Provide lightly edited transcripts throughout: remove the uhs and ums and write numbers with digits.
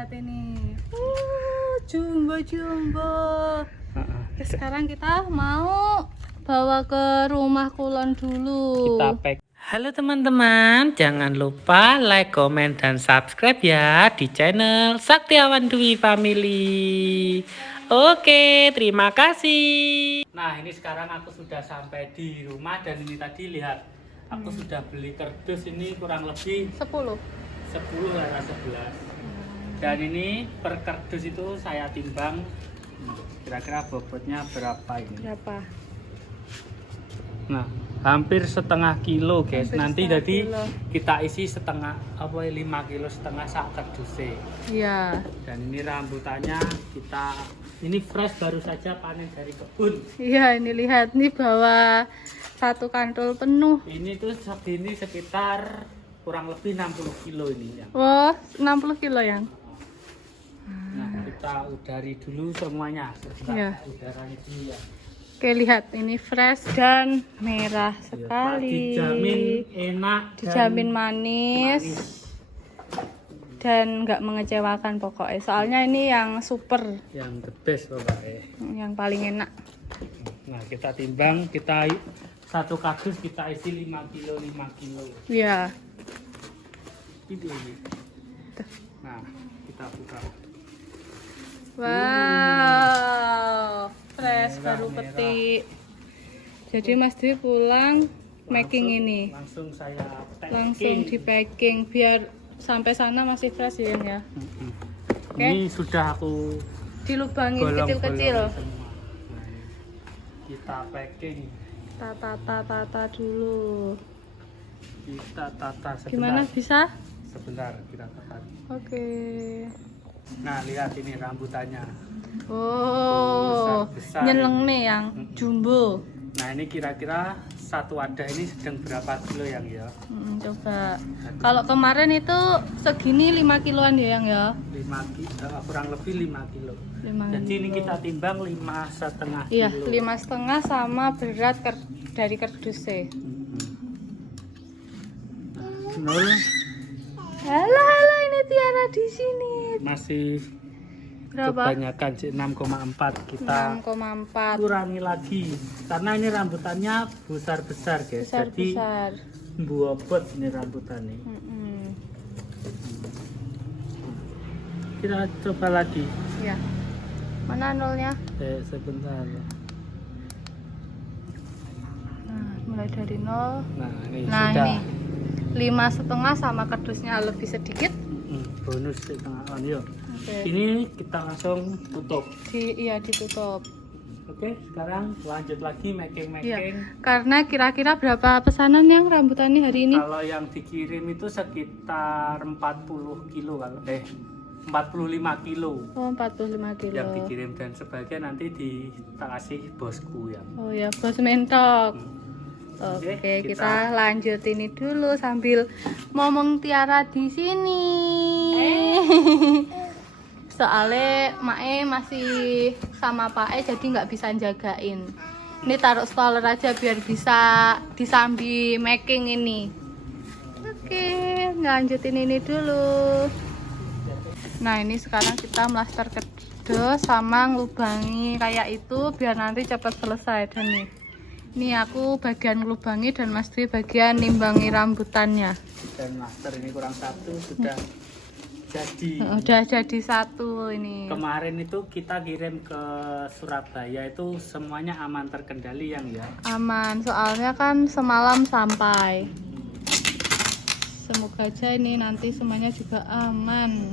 lihat ini. Jumbo. Sekarang kita mau bawa ke rumah Kulon dulu. Kita pack. Halo teman-teman, jangan lupa like, komen, dan subscribe ya di channel Saktiawan Dwi Family. Oke, terima kasih. Nah, ini sekarang aku sudah sampai di rumah dan ini tadi lihat, aku sudah beli kardus ini kurang lebih 10 atau 11. Dan ini per kardus itu saya timbang kira-kira bobotnya berapa ini? Berapa? Nah, hampir setengah kilo guys. Hampir Nanti setengah jadi kilo. kita isi setengah 5 kilo setengah sak kardusnya. Iya. Dan ini rambutannya ini fresh baru saja panen dari kebun. Iya, ini lihat nih bawa satu kantul penuh. Ini tuh segini sekitar kurang lebih 60 kilo ini ya. Wah, 60 kilo yang. Nah, kita udari dulu semuanya. Sebentar, Iya. udaranya dulu ya. Oke, lihat ini fresh dan merah sekali. Dijamin enak Dijamin dan manis. Dan nggak mengecewakan pokoknya. Soalnya ini yang super, yang the best pokoknya. yang paling enak. Nah, kita timbang, satu kardus kita isi 5 kilo. Iya. Ini. Nah, kita buka. Wow, fresh Merah, baru merah. petik. Jadi Mas Dwi pulang making ini. Langsung saya packing. Langsung di packing biar sampai sana masih fresh ya. Ya. Oke. Ini sudah aku Dilubangin bolong-bolongin kecil-kecil. semua. Nah, ini. Kita packing. Tata dulu. Kita tata sebentar. Gimana bisa? Sebentar kita tata. Oke. Nah, lihat ini rambutannya. Oh, besar-besar nyeleng ini. nih yang jumbo. Nah, ini kira-kira satu wadah ini sedang berapa kilo yang ya? Coba. Kalau kemarin itu segini 5 kiloan ya yang ya. 5 kilo, kurang lebih 5 kilo. 5 Jadi ini kilo. kita timbang 5,5 kilo. Iya, 5,5 sama berat dari kardusnya. Nol Halo, ini Tiara di sini. masih Berapa? kebanyakan sih 6,4 kita 6,4. kurangi lagi karena ini rambutannya besar guys. Jadi Besar. bobot ini rambutannya. Kita coba lagi. Ya. Mana nolnya? Sebentar. Nah, mulai dari 0. Nah, ini Nah, sudah. ini 5,5 sama kardusnya lebih sedikit. Bonus setengah on yuk. Oke. Ini kita langsung tutup. Ditutup. Oke, sekarang lanjut lagi making. Iya. Karena kira-kira berapa pesanan yang rambutannya hari ini? Kalau yang dikirim itu sekitar 40 kilo kalau 45 kilo Oh, 45 kilo. yang dikirim dan sebagian nanti dikasih bosku yang. Oh ya, bos mentok. Oke, Oke, kita kita lanjut ini dulu sambil ngomong Tiara di sini. Soalnya Mae masih sama Pak jadi nggak bisa jagain. Ini taruh stroller aja biar bisa disambi making ini. Oke, lanjutin ini dulu. Nah, ini sekarang kita melaster kardus sama ngelubangi kayak itu biar nanti cepat selesai. Dan nih. Ini aku bagian ngelubangi dan Mas Dwi bagian nimbangi rambutannya. dan master ini kurang satu sudah jadi. Udah jadi satu ini. Kemarin itu kita kirim ke Surabaya itu semuanya aman terkendali yang ya. Aman, soalnya kan semalam sampai. Semoga aja ini nanti semuanya juga aman.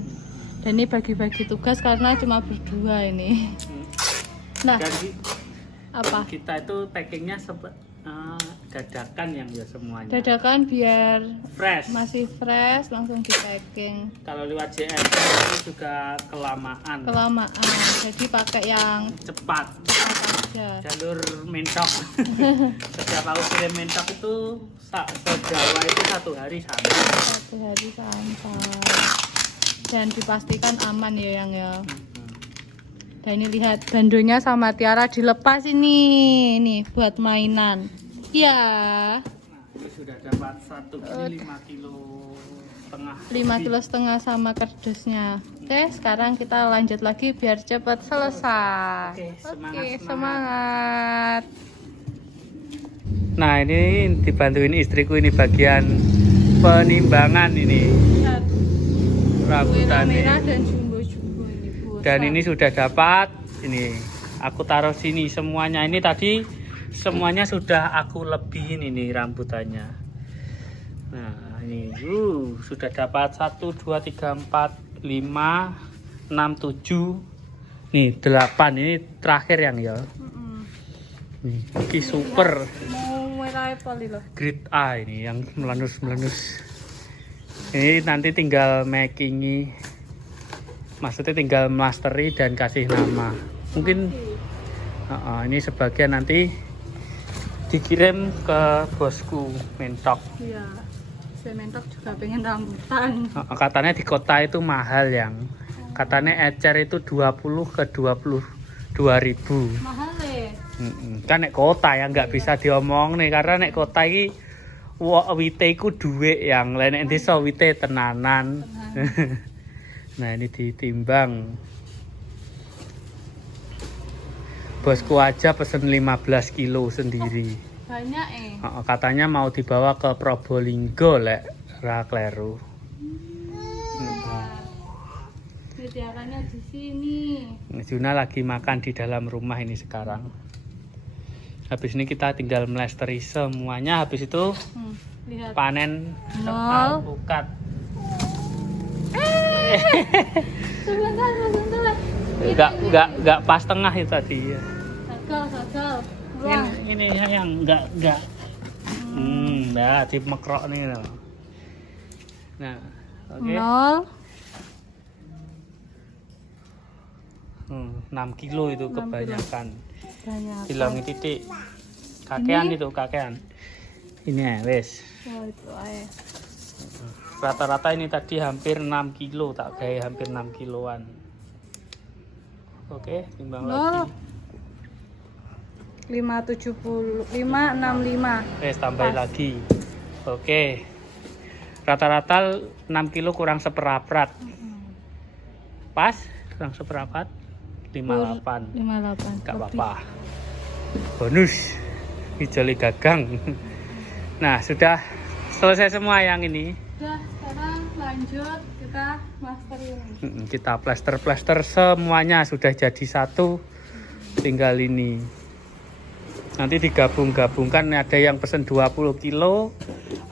Dan ini bagi-bagi tugas karena cuma berdua ini. Nah, Dan apa? kita itu packingnya dadakan yang ya semuanya. Dadakan biar Fresh. masih fresh langsung di packing. Kalau lewat JS itu juga kelamaan. Jadi pakai yang Cepat. aja. Jalur mentok. Setiap aku kirim mentok itu se-Jawa itu 1 hari sampai. 1 hari sampai. Dan dipastikan aman ya yang ya. Dan ini lihat bandonya sama Tiara dilepas ini buat mainan. Iya. Nah, ini sudah dapat 1 ini 5 kilo setengah. 5,5 kg sama kardusnya. Oke, sekarang kita lanjut lagi biar cepat selesai. Oke, semangat. Nah, ini dibantuin istriku, ini bagian penimbangan ini Lihat, rambutan merah ini. dan jumbo-jumbo ini, Bu. Dan ini sudah dapat. Ini aku taruh sini semuanya. Ini tadi semuanya sudah aku lebihin ini rambutannya. Nah, ini sudah dapat 1 2 3 4 5 6 7. Nih 8, ini terakhir yang ya. Nih, ini super. Mau merah poli loh. Grade A ini yang melanus-melanus. Ini nanti tinggal makingi, maksudnya tinggal masteri dan kasih nama. Mungkin ini sebagian nanti dikirim ke bosku mentok. Iya. Saya mentok juga pengen rambutan. Katanya di kota itu mahal yang. Katanya ecer itu 20 ke 22 ribu. Mahal ya. Kan nek kota ya nggak bisa diomong nih, karena nek kota ini wite iku duit yang lain, nek desa wite tenanan. Nah ini ditimbang. Bosku aja pesen 15 kilo sendiri. Banyak Katanya mau dibawa ke Probolinggo lek ra kleru. Sediakannya di sini. Juna lagi makan di dalam rumah ini sekarang. Habis ini kita tinggal melestari semuanya. Habis itu Lihat. panen Nol. alpukat. Sebentar. Enggak pas tengah itu tadi ya. Gagal. Ruang. Ini sayang enggak. Nah, dimekrok nih loh. Nah, oke. 0. 6 kilo itu 6 kebanyakan. Banyak. Hilangi titik. Kakean itu, kakean. Ini ya, wes. Oh, itu aja. Rata-rata ini tadi hampir 6 kilo, tak kayak hampir 6 kiloan. Oke, timbang lagi. 5,65. Tambahin Pas. lagi. Oke. Rata-rata 6 kilo kurang seperempat. Pas? Kurang seperempat? 58. 58. Gak apa-apa. Bonus. Hijau gagang. Nah, sudah selesai semua yang ini. Udah, sekarang lanjut kita masterin. Kita plester semuanya sudah jadi satu. Tinggal ini. Nanti digabung-gabungkan, ada yang pesen 20 kilo,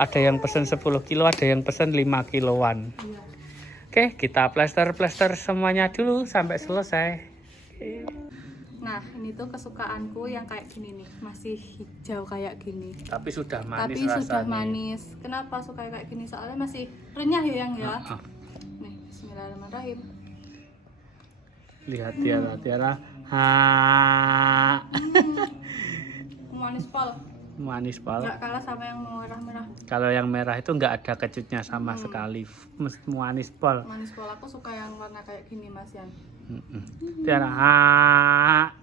ada yang pesen 10 kilo, ada yang pesen 5 kiloan. Iya. Oke, kita plester semuanya dulu sampai selesai. Nah, ini tuh kesukaanku yang kayak gini nih, masih hijau kayak gini. Tapi sudah manis Tapi rasanya. sudah manis. Kenapa suka kayak gini? Soalnya masih renyah ya yang ya. Nih, bismillahirrahmanirrahim. Lihat Tiara. Manis pol. Manis banget. Nggak kalah sama yang merah-merah. Kalau yang merah itu nggak ada kecutnya sama sekali. Manis pol. Manis pol aku suka yang warna kayak gini, Mas Yan. Tiara.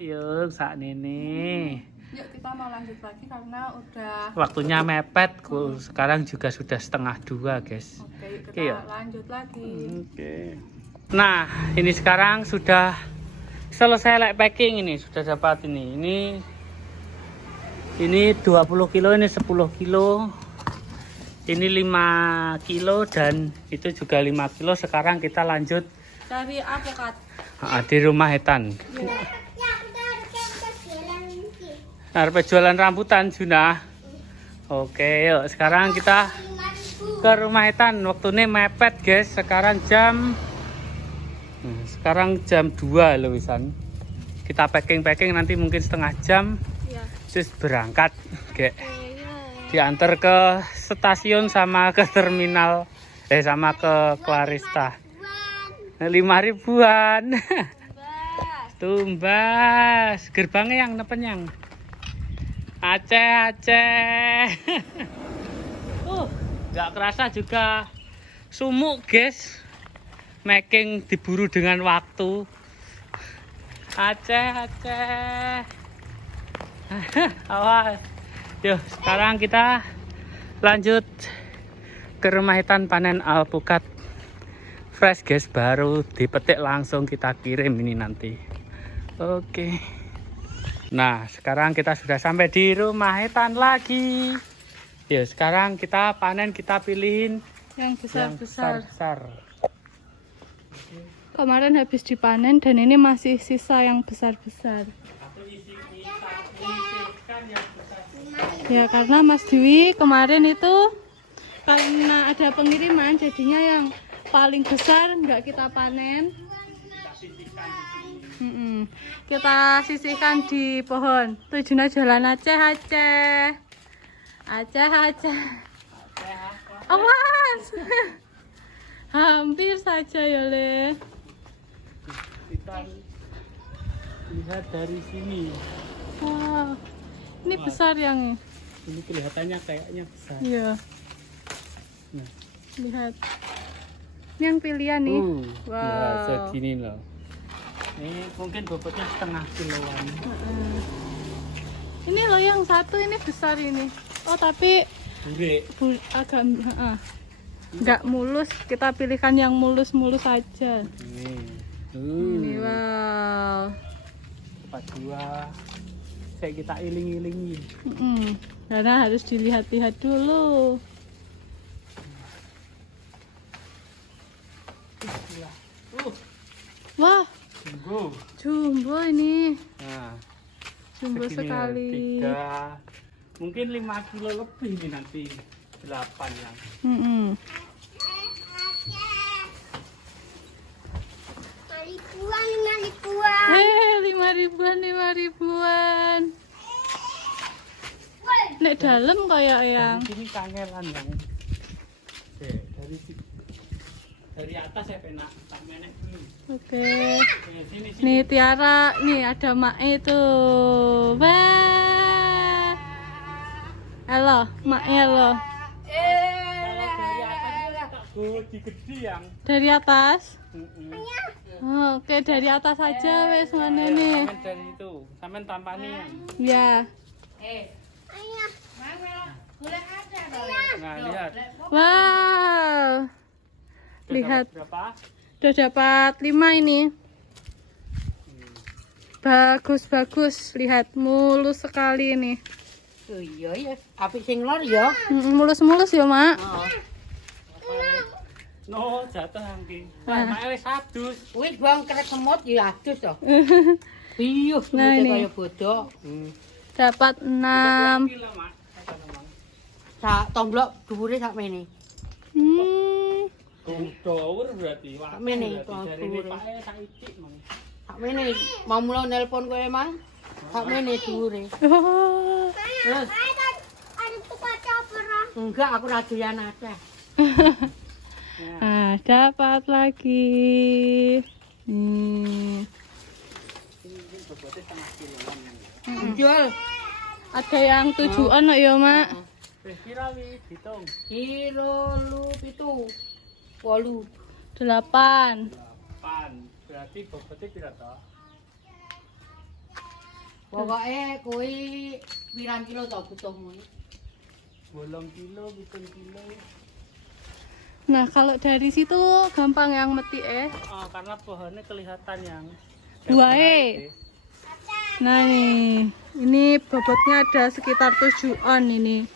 Yuk saat ini. Yuk kita mau lanjut lagi karena udah Waktunya mepet. Sekarang juga sudah 1:30, guys. Oke, yuk Oke, kita ya. lanjut lagi. Oke. Nah, ini sekarang sudah selesai like packing ini, sudah dapat ini. Ini 20 kilo, ini 10 kilo. Ini 5 kilo dan itu juga 5 kilo. Sekarang kita lanjut Cari alpukat. di rumah Etan. Harus jualan rambutan Juna. Oke, yuk sekarang kita ke rumah Etan. Waktunya mepet, guys. Sekarang jam 2 loh wisan. Kita packing nanti mungkin setengah jam. Iya. Terus berangkat, kayak diantar ke stasiun sama ke terminal, sama ke Clarista. 5.000-an. Tumbas. Gerbangnya yang nepen yang. Aceh. Nggak kerasa juga sumuk, guys. Making diburu dengan waktu. Aceh. Awas. Yuk, sekarang kita Lanjut ke rumah Hitan panen alpukat fresh guys, baru dipetik langsung kita kirim ini nanti. Oke. Nah, sekarang kita sudah sampai di rumah Hitan lagi. Yuk, sekarang kita panen, kita pilihin yang yang besar-besar. besar. Kemarin habis dipanen dan ini masih sisa yang besar-besar. Ya karena Mas Dwi kemarin itu karena ada pengiriman jadinya yang paling besar nggak kita panen. Kita sisihkan di pohon. Tujuannya jalan Aceh. Awas. Hampir saja ya Le. Kita lihat dari sini. Wow. Ini besar yang Ini kelihatannya kayaknya besar. iya. Nah. Lihat. Ini yang pilihan nih. Ya, Wow. segini loh. Ini mungkin bobotnya setengah kiloan. Ini loh yang satu ini besar ini. Oh tapi agak nggak mulus. Kita pilihkan yang mulus-mulus aja. Ini wow. Tempat dua. Saya kita iling-ilingi. Karena harus dilihat-lihat dulu. Wah, jumbo ini. Nah, Jumbo segini sekali. 3, mungkin 5 kilo lebih ini nanti. 8 yang. Lima ribuan. Nek dalam kayak yang. Ini kangelan yang. Dari atas ya penak, tak menek dulu. Oke. Sini. Nih Tiara, nih ada Mae tuh. Wah. Halo, Mae halo. Kalau dari atas tak gede yang. Dari atas? Oh, oke, dari atas aja wes mana nih. Sampai dari itu, sampai tampani yang. Ya. Nah, lihat. Wow. Lihat. Berapa? Udah dapat 5 ini. Bagus. Lihat mulus sekali ini. Oh iya ya, apik sing lor ya. Mulus-mulus ya, Mak. No, jatuh angki. Wah, mak wis adus. Wis bang kerek semut ya adus to. Iya, Nah, semute ini. kaya bodoh. Dapat 6. Kilo, Mak. Sak tomblok dhuwure sak mene. Dawur berarti. Wah, Mene, dari dhuwure. pake sak icik, Mang. Sak mene mau mulo nelpon kowe mang. Sak mene dhuwure. Oh. Terus enggak aku ra doyan Aceh. Nah, dapat lagi. Nih. Jual Ada yang 7-an kok ya, Mak. Wis pira wi ditung? kilo lu pitu. 8. 8. 8. Berarti bobotnya pira to? Pokoke kowe pirang kilo to butuhmu? 8 kilo, 7 kilo. Nah, kalau dari situ gampang yang meti Oh, karena pohonnya kelihatan yang Buahe. Nah, ini bobotnya ada sekitar 7-an ini.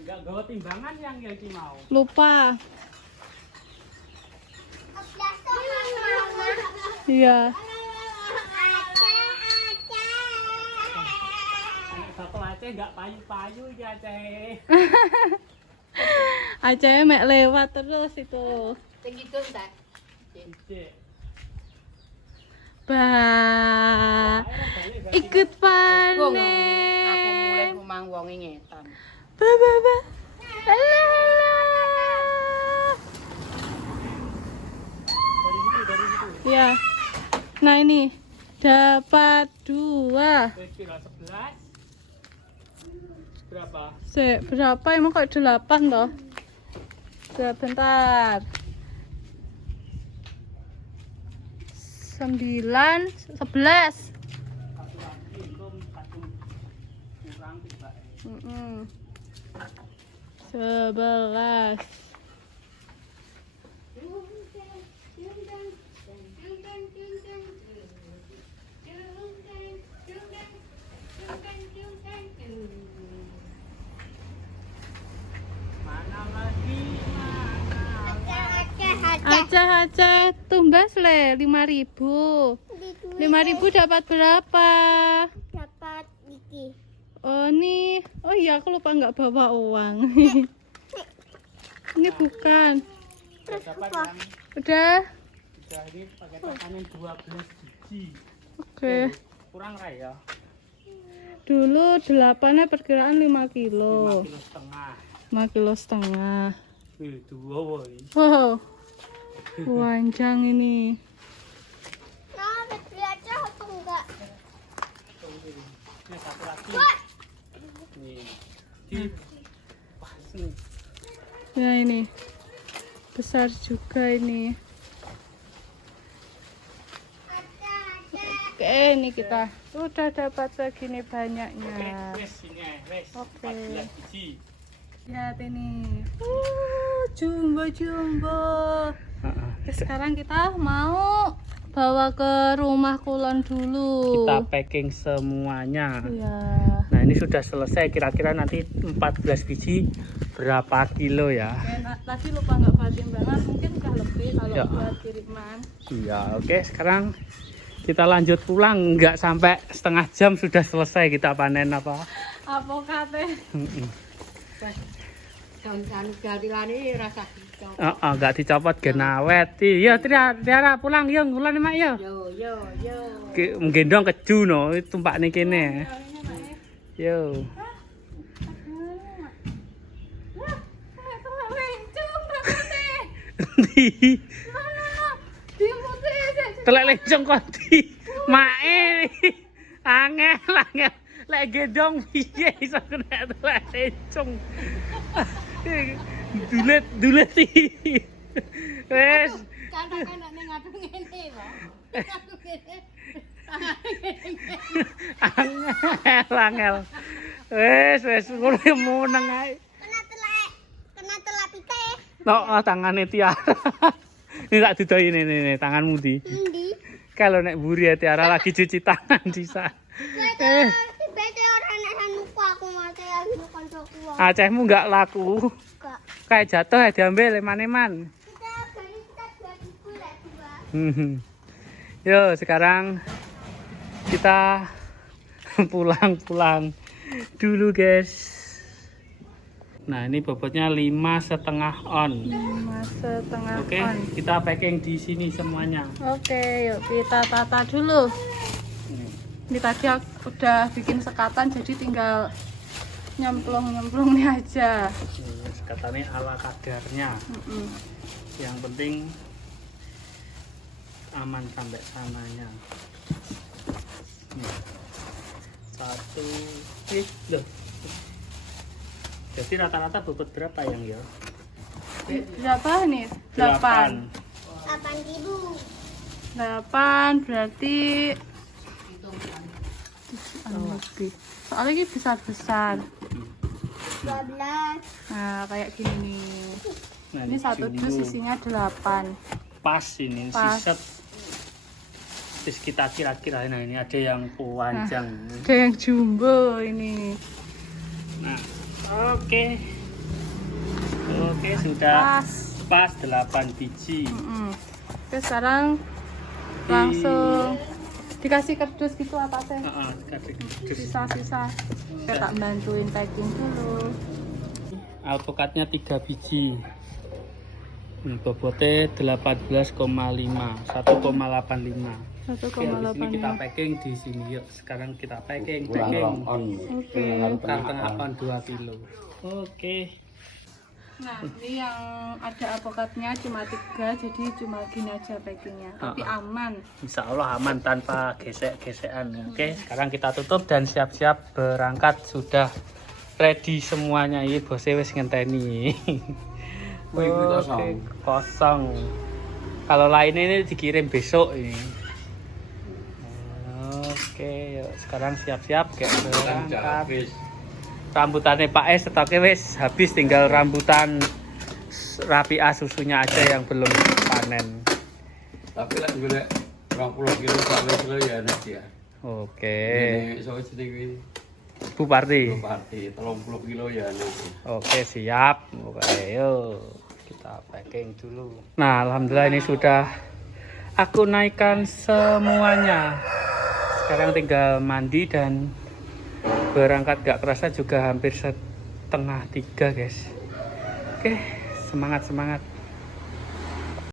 enggak gawa timbangan yang iki mau. Lupa. Iya. Satu Aceh enggak payu-payu iki Aceh. Aceh mek lewat terus itu. Sing gitu ta. Icik. Bah. Ikut Aku panen. mulai kumang wonge ngetan. Ba. Alah. Dari situ. Ya. Nah, ini dapat 2. Wis kira 11. Berapa? Berapa emang kok 8 loh? Sebentar. 9, 11. Satu lagi itu satu kurang 3 11. Mana lagi? Aceh tumbas le 5.000. 5.000 dapat berapa? Dapat iki. Oh nih, oh iya aku lupa nggak bawa uang. Ini bukan. Terus Dapat apa? yang Udah. udah ini pakai takanan 12 biji. Oke. Kurang raya. Dulu 8-nya perkiraan 5 5 kilo. kilo setengah. 5 kilo setengah. Dua woi. Wow. Panjang ini. Nah, beli aja atau enggak? Ini satu lagi. Nih. Di pas nih. Ya ini. Besar juga ini. Oke, ini kita udah dapat segini banyaknya. Wes ini wes. Oke. 14 biji. Lihat ini. Jumbo. Oke, sekarang kita mau bawa ke rumah Kulon dulu. Kita packing semuanya. Iya. Nah, ini sudah selesai. Kira-kira nanti 14 biji berapa kilo ya? Tadi lupa nggak batin banget, mungkin udah lebih kalau Ya. buat kiriman. Iya, oke. Sekarang kita lanjut pulang. Nggak sampai setengah jam sudah selesai kita panen apa? Avokado. Jangan dari lani rasa hijau. Nggak dicopot genawet. Iya, Tiara pulang yuk, pulang mak yuk. Yo. Menggendong keju no, tumpak nih kene. Yo. Telek lencong kok di mae. Angel. Lek gendong piye iso kena telek lencong. Dulet iki. Wes. Kanak-kanak ning ngadep ngene, Pak. Angel. Wes ngono meneng ae. Kena telak pite. No, tangane Tiara. Ini tak didoi ini tanganmu di. Endi? Kalau nek buri ya Tiara lagi cuci tangan sisa. Bete ora nek sanuku aku mate lagi kancaku. Acehmu nggak laku. Enggak. Kayak jatuh ya diambil eman-eman. Kita beli kita 2.000 lah dua. Yo, sekarang kita pulang dulu, guys. Nah, ini bobotnya 5,5 on. 5,5 Oke, on. kita packing di sini semuanya. Oke, yuk kita tata dulu. Ini tadi aku udah bikin sekatan, jadi tinggal nyemplung nih aja. Katanya ala kadarnya. Yang penting aman sampai sananya. Nih. Satu, loh. Jadi rata-rata bobot berapa yang ya? Berapa nih? 8. 8.000. 8 berarti lebih. Soalnya ini besar-besar. 12. Nah, kayak gini nih. Nah, Ini satu jumbo. dus isinya 8. Pas ini Pas. siset. Terus kita kira-kira, nah ini ada yang panjang. Ada yang jumbo ini. Nah, oke sudah Pas. pas 8 biji. Oke, sekarang langsung dikasih kardus gitu apa sih? Sisa-sisa. Kita tak bantuin packing dulu. Alpukatnya 3 biji. Ini bobotnya 18,5, 1,85. Oke, habis ini kita 1,85. packing di sini yuk. Sekarang kita packing. Oke. Setengah on 2 kilo. Oke. Nah, ini yang ada avokadnya cuma 3, jadi cuma gini aja packingnya. Tapi aman. Insya Allah aman tanpa gesek-gesekan. Oke, sekarang kita tutup dan siap-siap berangkat. Sudah ready semuanya. Ini bosnya wis ngenteni. Oke, kosong. Kalau lainnya ini dikirim besok ini. Oke, yuk sekarang siap-siap kayak berangkat. Rambutannya Pak E stoknya wis habis, tinggal rambutan Rapi A susunya aja yang belum panen. Tapi lah gue 20 kilo 40 kilo ya enak ya. Oke. Ini soal sedikit Bu Parti. party 30 kilo ya enak. Oke, siap. Oke, ayo kita packing dulu. Nah, alhamdulillah ini sudah aku naikkan semuanya. Sekarang tinggal mandi dan berangkat. Gak kerasa juga hampir 2:30, guys. Oke, semangat.